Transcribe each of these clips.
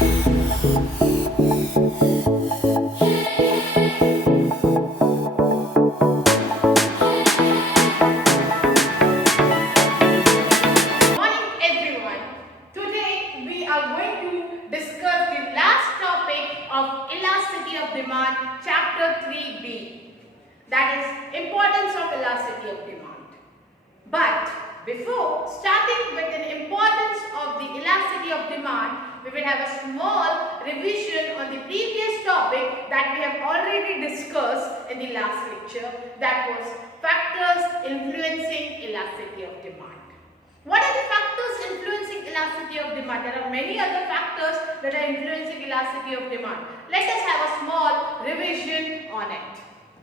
Morning everyone. Today we are going to discuss the last topic of elasticity of demand, chapter 3b, that is importance of elasticity of demand. But before starting with the importance of the elasticity of demand, we will have a small revision on the previous topic that we have already discussed in the last lecture, that was factors influencing elasticity of demand. What are the factors influencing elasticity of demand? There are many other factors that are influencing elasticity of demand. Let us have a small revision on it.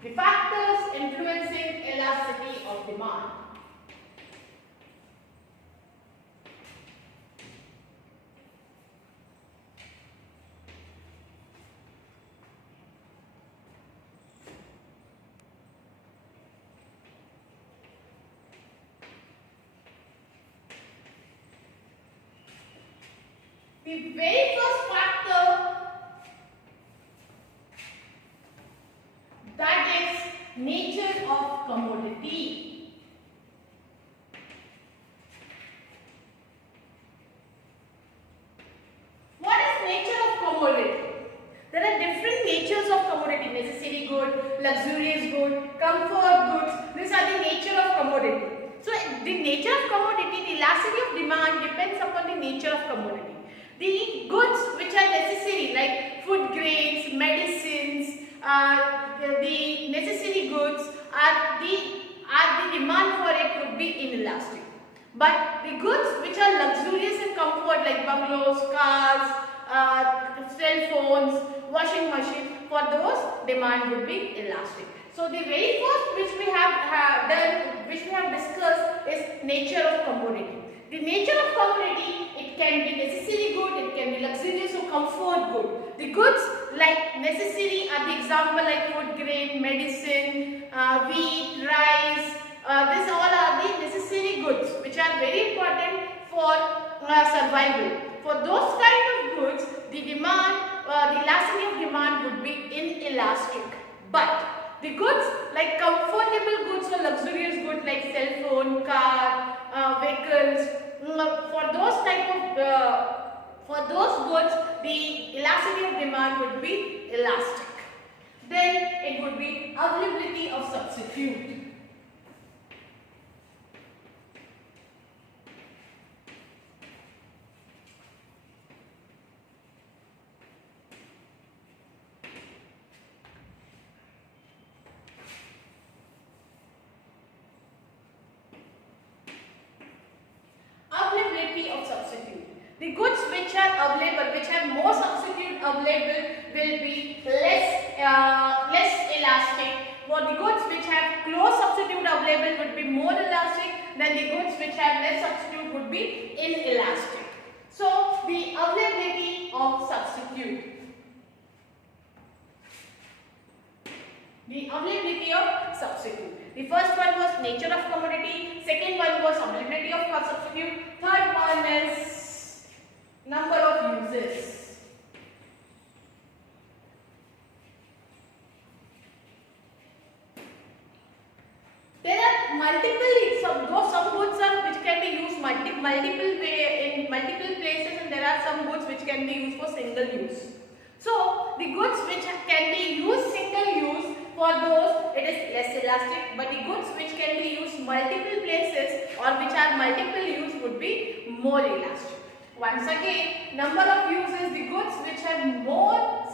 The factors influencing elasticity of demand. The very first factor, that is nature of commodity. What is nature of commodity? There are different natures of commodity: necessary good, luxurious good, comfort goods. These are the nature of commodity. So the nature of commodity, the elasticity of demand depends upon the nature of commodity. The goods which are necessary, like food grains, medicines, the necessary goods are the demand for it would be inelastic. But the goods which are luxurious and comfort, like bungalows, cars, cell phones, washing machine, for those demand would be elastic. So the very first which we have discussed is nature of commodity. The nature of commodity, it can be necessary good, it can be luxurious or comfort good. The goods like necessary are the example like food grain, medicine, wheat, rice. These all are the necessary goods which are very important for survival. For those kind of goods, the elasticity of demand would be inelastic. But the goods like comfortable goods or luxurious goods like cell phone, car, vehicles, for those goods, the elasticity of demand would be elastic. Then it would be availability of substitute. Availability of substitute. The goods which are available, which have more substitute available, will be less elastic. For the goods which have close substitute available would be more elastic than the goods which have less substitute would be inelastic. So the availability of substitute. The availability of substitute. The first one was nature of commodity, second one was availability of substitute, third one is number of uses. There are some goods are which can be used in multiple places, and there are some goods which can be used for single use. So the goods which can be used single use, for those it is less elastic, but the goods which can be used multiple places or which are multiple use would be more elastic. Once again, number of uses, the goods which have more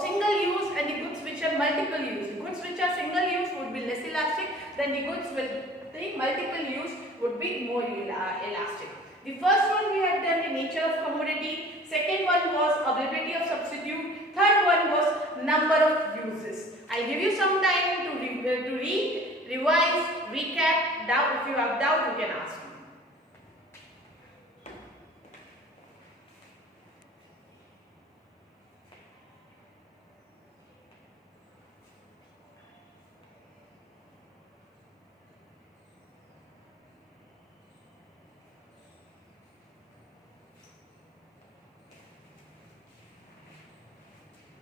single use and the goods which are multiple use. The goods which are single use would be less elastic than the goods with the multiple use would be more elastic. The first one we have done the nature of commodity, second one was availability of substitute, third one was number of uses. I'll give you some time to read, revise, recap. If you have doubt, you can ask me.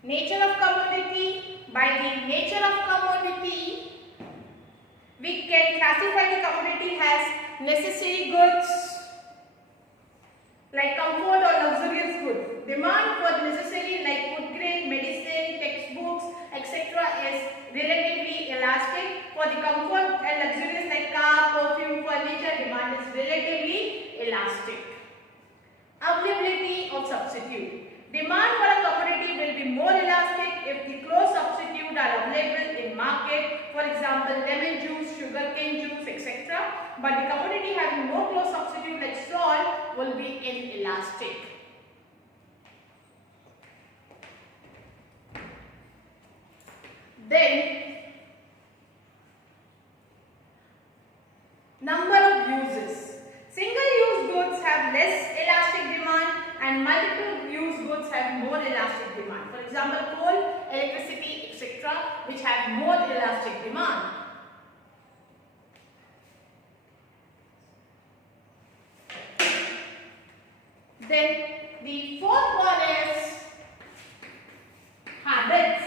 Nature of commodity. By the nature of commodity, we can classify the commodity as necessary goods like comfort or luxurious goods. Demand for the necessary like food grain, medicine, textbooks, etc. is relatively elastic. For the comfort and luxurious like car, perfume, furniture, demand is relatively elastic. Availability of substitute. Demand for a commodity will be more elastic if the close substitutes are available in market, for example lemon juice, sugarcane juice, etc. But the commodity having no close substitute like salt will be inelastic. Then number of uses. Single-use goods have less elastic demand and multiple-use goods have more elastic demand. For example, coal, electricity, etc. which have more elastic demand. Then the fourth one is habits.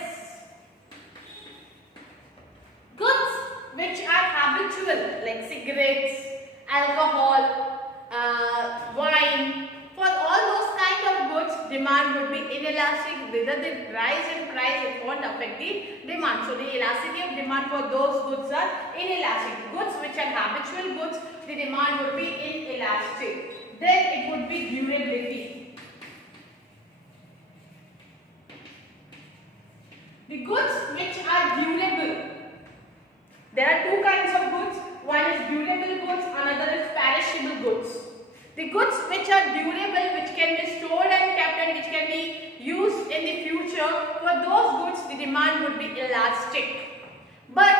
Goods which are habitual like cigarettes, alcohol, wine, for all those kind of goods demand would be inelastic. Whether they rise in price, it won't affect the demand. So the elasticity of demand for those goods are inelastic. Goods which are habitual goods, the demand would be inelastic. Then it would be durability. The goods which are durable. There are two kinds of goods. One is durable goods, another is perishable goods. The goods which are durable, which can be stored and kept and which can be used in the future, for those goods the demand would be elastic. But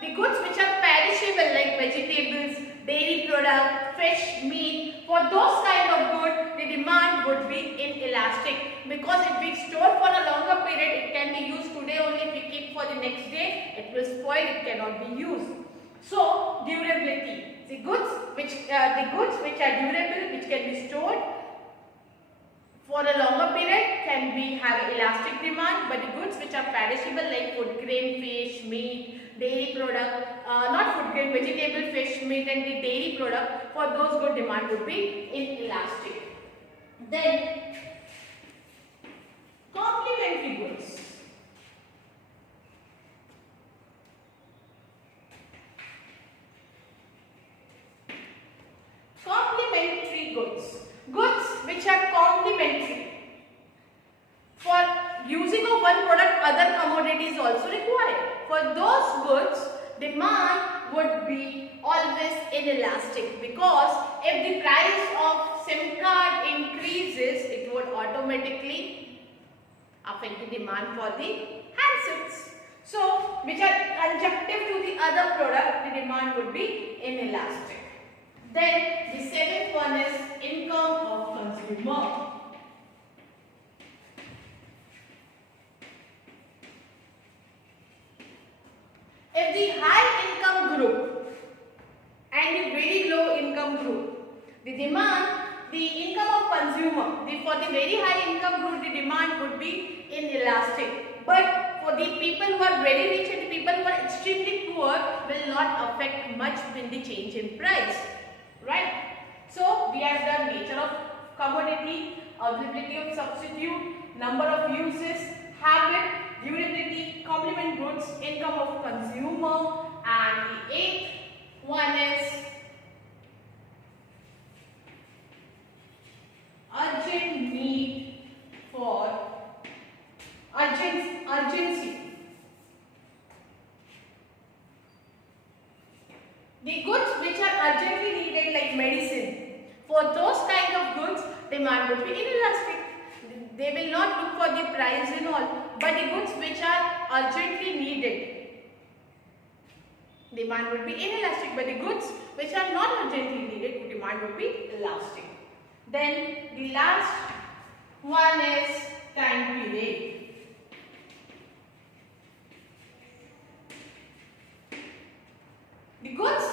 the goods which are perishable like vegetables, dairy product, fish, meat, for those kind of goods the demand would be inelastic, because if we store for a longer period it can be used today only. If we keep for the next day it will spoil, it cannot be used. So durability, the goods which are durable, which can be stored for a longer period, can be have elastic demand. But the goods which are perishable like food grain, fish, meat, dairy product, not food grain, vegetable, fish, meat and the dairy product, for those good demand would be inelastic. Then complementary goods. Complementary goods. Goods which are complementary. For using of one product, other commodities also required. For those goods, demand would be always inelastic, because if the price of SIM card increases, it would automatically affect the demand for the handsets. So, which are adjunctive to the other product, the demand would be inelastic. Then the seventh one is income of consumer. If the high income group and the very low income group, the income of consumer, for the very high income group the demand would be inelastic. But for the people who are very rich and the people who are extremely poor will not affect much in the change in price. Right? So we have the nature of commodity, availability of substitute, number of uses, habit, durability, complement goods, income of consumer, and the eighth one is urgent need for urgency. The goods which are urgently needed like medicine, for those kind of goods demand would be inelastic. They will not look for the price and all. But the goods which are urgently needed, demand would be inelastic. But the goods which are not urgently needed, demand would be elastic. Then the last one is time period. The goods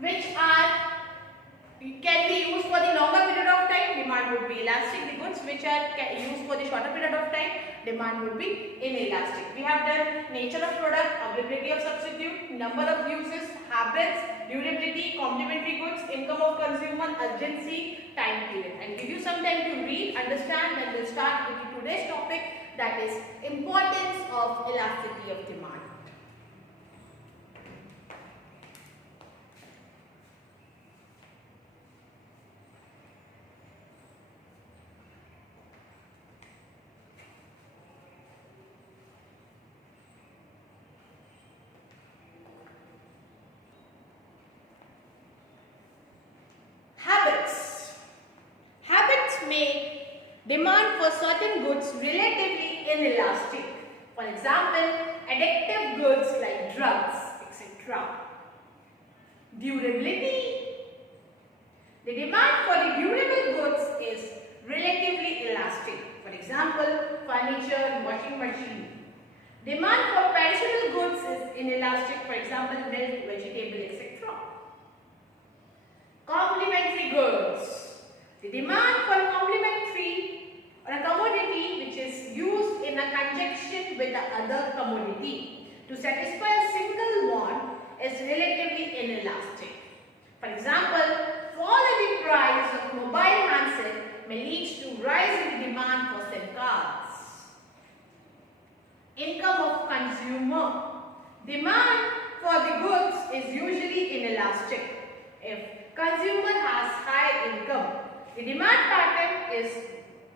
which can be used for the longer period of time, demand would be elastic. The goods which are used for the shorter period of time, demand would be inelastic. We have done nature of product, availability of substitute, number of uses, habits, durability, complementary goods, income of consumer, urgency, time period. And give you some time to read, understand, and we'll start with today's topic, that is importance of elasticity of demand. Make demand for certain goods relatively inelastic. For example, addictive goods like drugs, etc. Durability. The demand for the durable goods is relatively elastic. For example, furniture, washing machine. Demand for perishable goods is inelastic. For example, milk, vegetable, etc. Complementary goods. The demand for a complementary or a commodity which is used in a conjunction with the other commodity to satisfy a single want is relatively inelastic. For example, fall in the price of mobile handset may lead to rise in the demand for SIM cards. Income of consumer. Demand for the goods is usually inelastic. If consumer has high income, the demand pattern is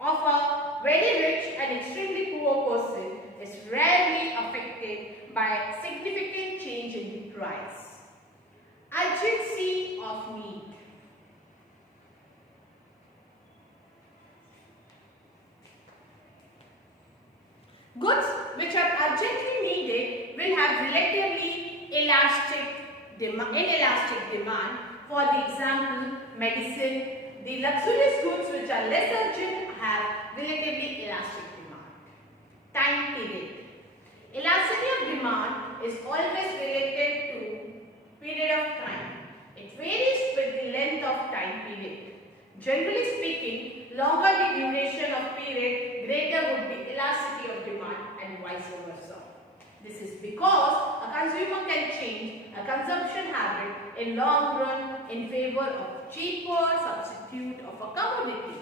of a very rich and extremely poor person is rarely affected by significant change in the price. Urgency of need. Goods which are urgently needed will have relatively inelastic demand. For the example, medicine. The luxurious goods which are less urgent have relatively elastic demand. Time period. Elasticity of demand is always related to period of time. It varies with the length of time period. Generally speaking, longer the duration of period, greater would be elasticity of demand and vice versa. This is because a consumer can change a consumption habit in long run in favor of cheaper substitute of a commodity.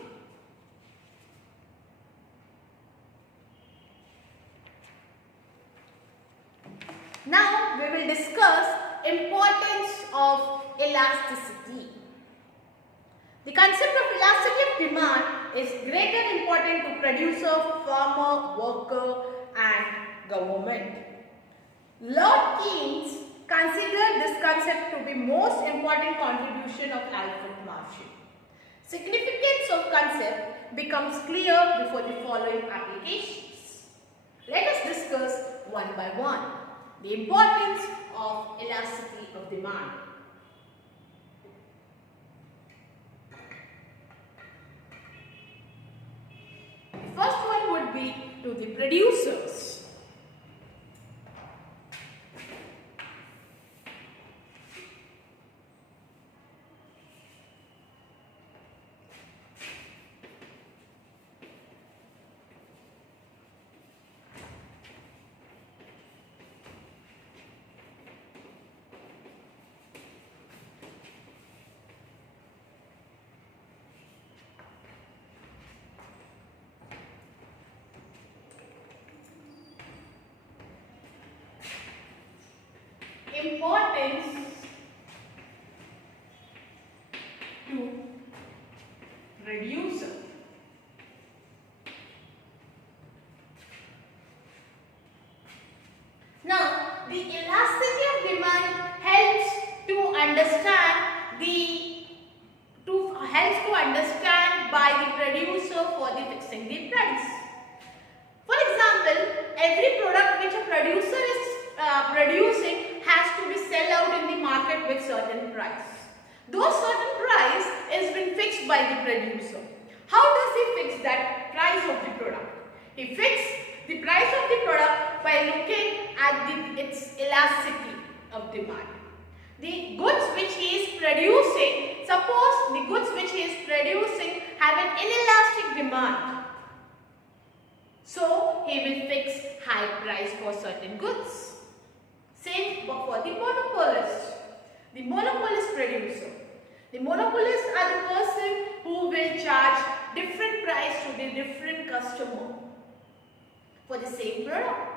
Now we will discuss importance of elasticity. The concept of elasticity of demand is greater important to producer, farmer, worker and government. Lord Keynes considered this concept to be most important contribution of Alfred Marshall. Significance of concept becomes clear before the following applications. Let us discuss one by one. The importance of elasticity of demand. The first one would be to the producers. Importance to producer. Now, the elasticity of demand helps to understand by the producer for the fixing the price. For example, every product which a producer is producing has to be sell out in the market with certain price. Those certain price is been fixed by the producer. How does he fix that price of the product? He fixes the price of the product by looking at its elasticity of demand. The goods which he is producing, suppose the goods which he is producing have an inelastic demand, so he will fix high price for certain goods. Same for the monopolist. The monopolist producer. The monopolists are the person who will charge different price to the different customer for the same product.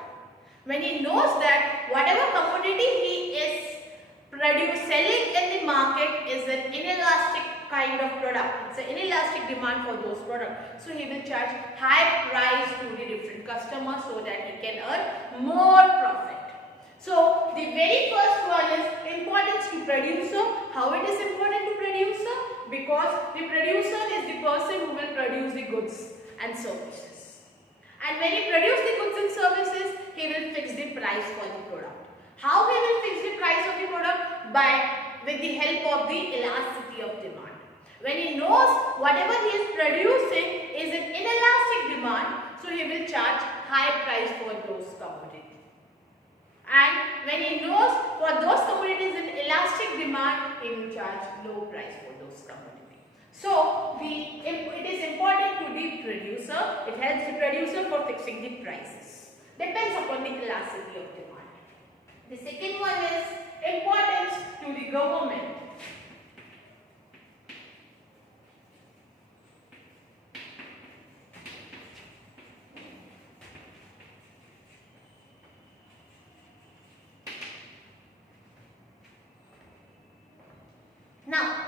When he knows that whatever commodity he is selling in the market is an inelastic kind of product. It's an inelastic demand for those products. So he will charge high price to the different customers so that he can earn more profit. So the very first one is importance to producer. How it is important to producer? Because the producer is the person who will produce the goods and services. And when he produces the goods and services, he will fix the price for the product. How he will fix the price of the product? With the help of the elasticity of demand. When he knows whatever he is producing is an inelastic demand, so he will charge high price for those commodities. And when he knows for those commodities in elastic demand, he will charge low price for those commodities. So it is important to the producer. It helps the producer for fixing the prices. Depends upon the elasticity of demand. The second one is importance to the government. Now,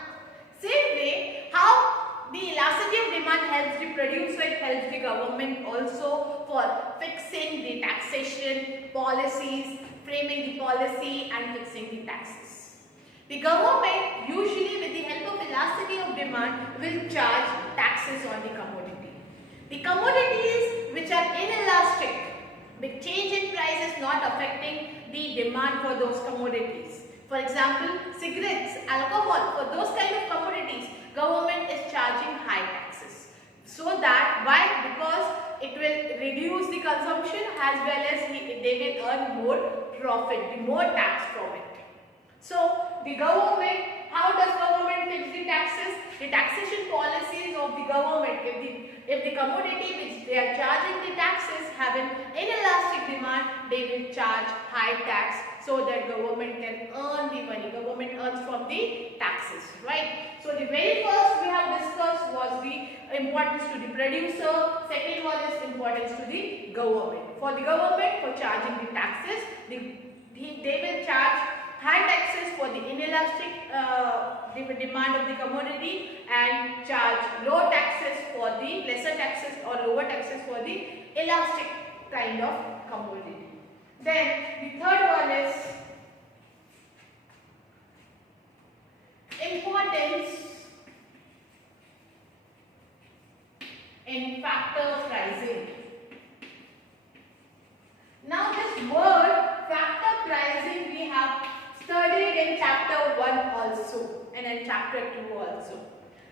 same way how the elasticity of demand helps the producer, it helps the government also for fixing the taxation policies, framing the policy and fixing the taxes. The government usually with the help of elasticity of demand will charge taxes on the commodity. The commodities which are inelastic, the change in price is not affecting the demand for those commodities. For example, cigarettes, alcohol, for those kind of commodities, government is charging high taxes. So that, why? Because it will reduce the consumption as well as they will earn more profit, more tax from it. So the government, how does government fix the taxes? The taxation policies of the government, if the commodity which they are charging the taxes have an inelastic demand, they will charge high tax so that government can earn the money. Government earns from the taxes, right? So the very first we have discussed was the importance to the producer. Second one is importance to the government. For the government, for charging the taxes, they will charge high taxes for the inelastic demand of the commodity and charge low taxes for the lesser taxes or lower taxes for the elastic kind of commodity. Then the third one is importance in factor pricing. Now this word factor pricing we have studied in chapter 1 also and in chapter 2 also.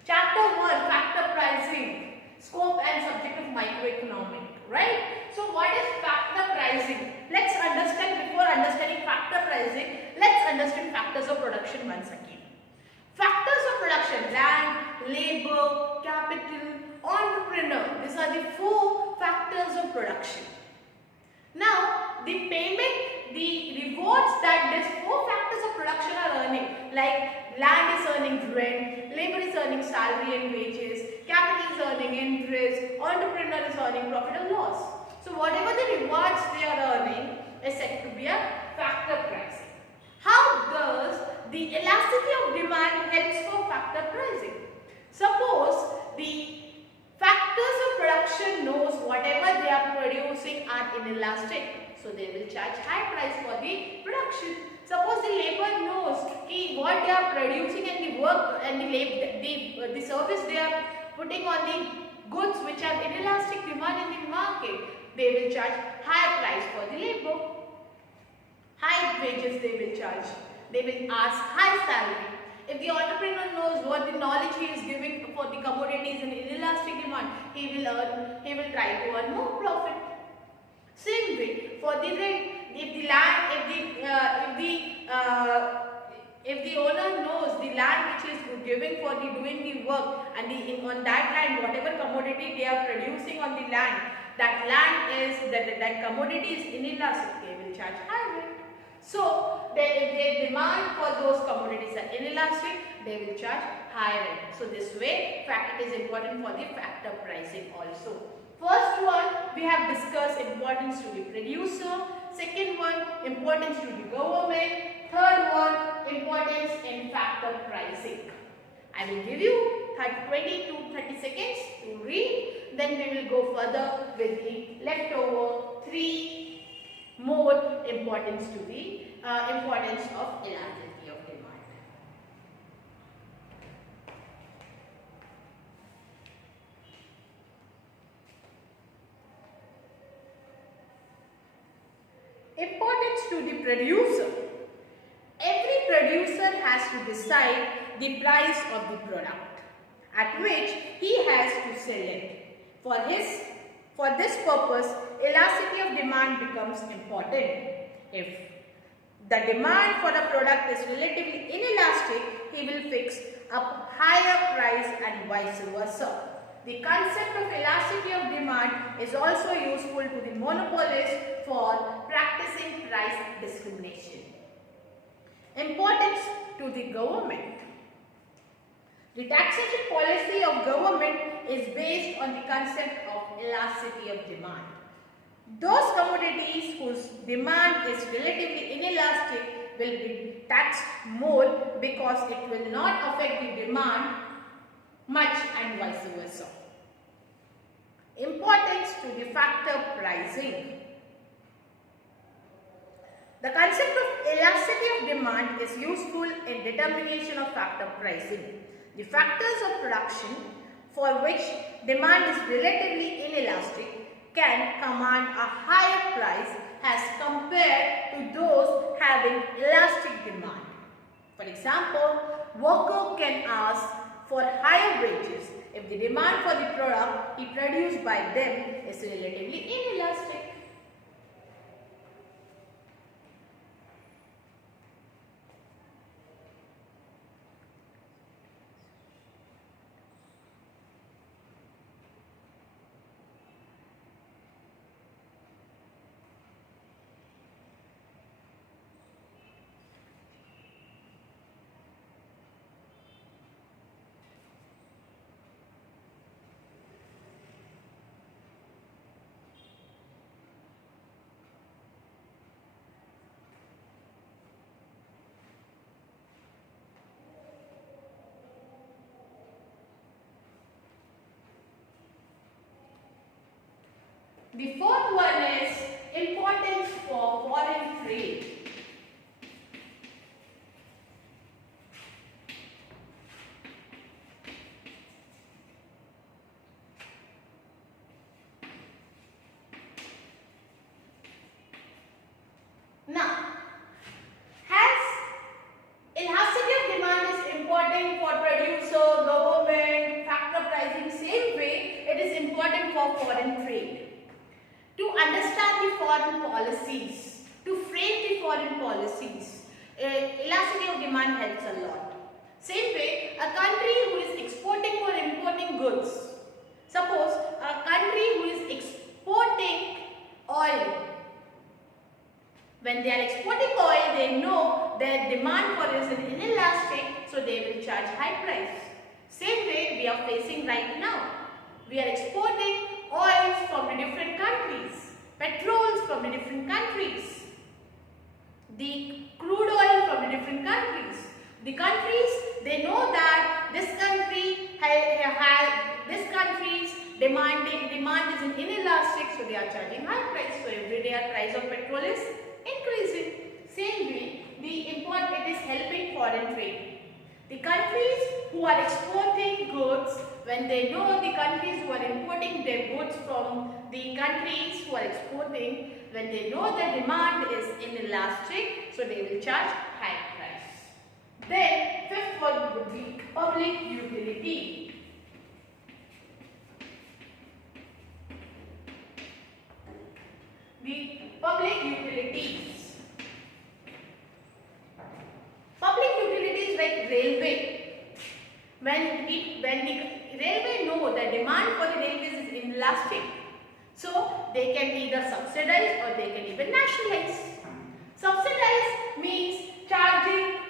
Chapter 1, factor pricing, scope and subject of microeconomic, right? So what is factor pricing? Let's understand, before understanding factor pricing, let's understand factors of production once again. Factors of production: land, labor, capital, entrepreneur. These are the 4 factors of production. Now, the payment, the rewards that these 4 factors of production are earning, like land is earning rent, labor is earning salary and wages, capital is earning interest, entrepreneur is earning profit or loss. So, whatever the rewards they are earning is said to be a factor pricing. How does the elasticity of demand helps for factor pricing? Suppose the factors of production knows whatever they are producing are inelastic, so they will charge high price for the production. Suppose the labor knows what they are producing and the work and the service they are putting on the goods which are inelastic demand in the market, they will charge high price for the labor. High wages they will charge. They will ask high salary. If the entrepreneur knows what the knowledge he is giving for the commodities in inelastic demand, he will try to earn more profit. Same way for the rent. If the land, If the owner knows the land which is giving for the doing the work, and on that land whatever commodity they are producing on the land, that land is that commodity is inelastic, they will charge high rate. So if their demand for those commodities are inelastic, they will charge high rate. So this way it is important for the factor pricing also. First one we have discussed importance to the producer, second one importance to the government, third one importance in factor pricing. I will give you 20 to 30 seconds to read, then we will go further with the leftover 3 more importance to the importance of elasticity of demand. Importance to the producer. Every producer has to decide the price of the product at which he has to sell it. For this purpose, elasticity of demand becomes important. If the demand for a product is relatively inelastic, he will fix a higher price and vice versa. The concept of elasticity of demand is also useful to the monopolist for practicing price discrimination. Importance to the government. The taxation policy of government is based on the concept of elasticity of demand. Those commodities whose demand is relatively inelastic will be taxed more because it will not affect the demand much and vice versa. Importance to the factor pricing. The concept of elasticity of demand is useful in determination of factor pricing. The factors of production for which demand is relatively inelastic can command a higher price as compared to those having elastic demand. For example, worker can ask for higher wages if the demand for the product he produced by them is relatively inelastic. The fourth one is importance for foreign trade. Now, as elasticity of demand is important for producer, government, factor pricing, same way it is important for foreign trade. To understand the foreign policies, to frame the foreign policies, elasticity of demand helps a lot. Same way, a country who is exporting or importing goods, suppose a country who is exporting oil, when they are exporting oil, they know their demand for it is inelastic, so they will charge high price. Same way we are facing right now. We are exporting oils from the different countries, petrols from the different countries, the crude oil from the different countries. The countries, they know that this country this country's demand is inelastic, so they are charging high price. So every day our price of petrol is increasing. Same way, it is helping foreign trade. The countries who are exporting goods, when they know the countries who are importing their goods from the countries who are exporting, when they know the demand is inelastic, so they will charge high price. Then fifth one would be public utility. The public utilities. Public utilities when the railway know the demand for the railways is inelastic, so they can either subsidize or they can even nationalize. Subsidize means charging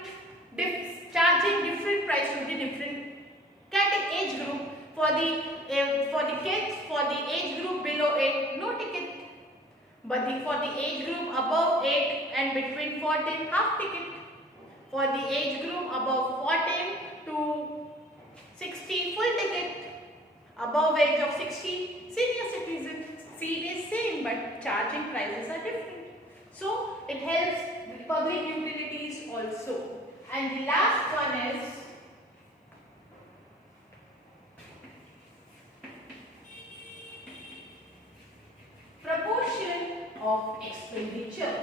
different price to the different age group. For the kids, for the age group below 8, no ticket. But for the age group above 8 and between 14, half ticket. For the age group above 14 to 60, full ticket. Above age of 60, senior citizen. Seat is same, but charging prices are different. So it helps the public utilities also. And the last one is proportion of expenditure.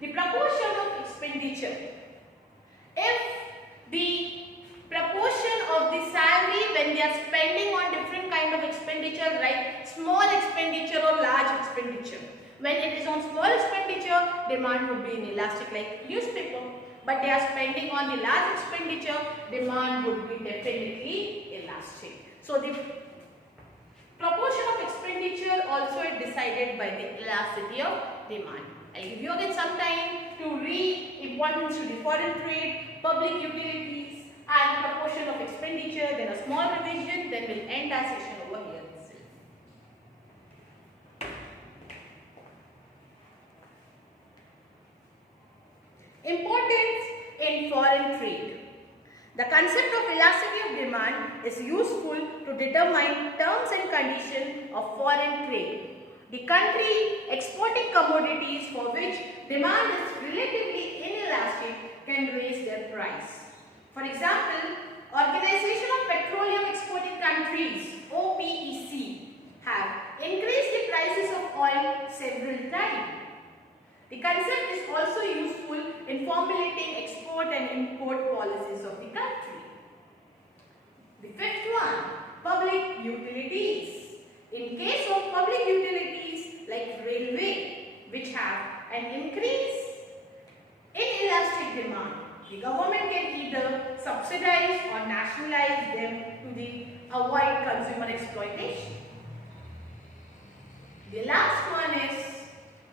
The proportion of expenditure. If the proportion of the salary when they are spending on different kind of expenditure, like small expenditure or large expenditure. When it is on small expenditure, demand would be inelastic like newspaper. But they are spending on the large expenditure, demand would be definitely elastic. So the proportion of expenditure also is decided by the elasticity of demand. I'll give you again some time to read importance to the foreign trade, public utilities and proportion of expenditure, then a small revision, then we'll end our session over here. Importance in foreign trade. The concept of elasticity of demand is useful to determine terms and conditions of foreign trade. The country exporting commodities for which demand is relatively inelastic can raise their price. For example, Organization of Petroleum Exporting Countries (OPEC) have increased the prices of oil several times. The concept is also useful in formulating export and import policies of the country. The fifth one, public utilities. In case of public utilities like railway, which have an increase in elastic demand, the government can either subsidize or nationalize them to avoid consumer exploitation. The last one is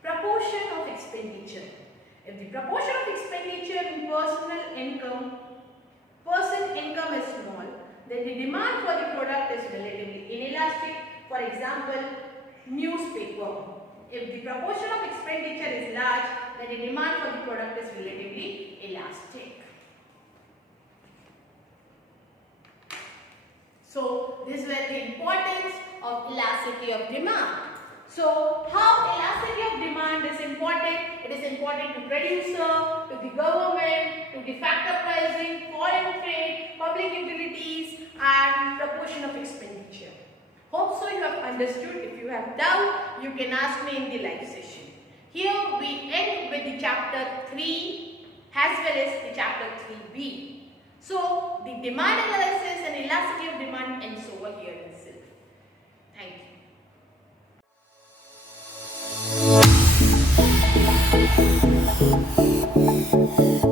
proportion of expenditure. If the proportion of expenditure in person income is small, then the demand for the product is relatively inelastic. For example, newspaper. If the proportion of expenditure is large, then the demand for the product is relatively elastic. So, this were the importance of elasticity of demand. So, how elasticity of demand is important? It is important to producer, to the government, to the factor pricing, foreign trade, public utilities and proportion of expenditure. Hope so you have understood. If you have doubt, you can ask me in the live session. Here we end with the chapter 3 as well as the chapter 3b. So, the demand analysis and elasticity of demand ends over here itself. Thank you.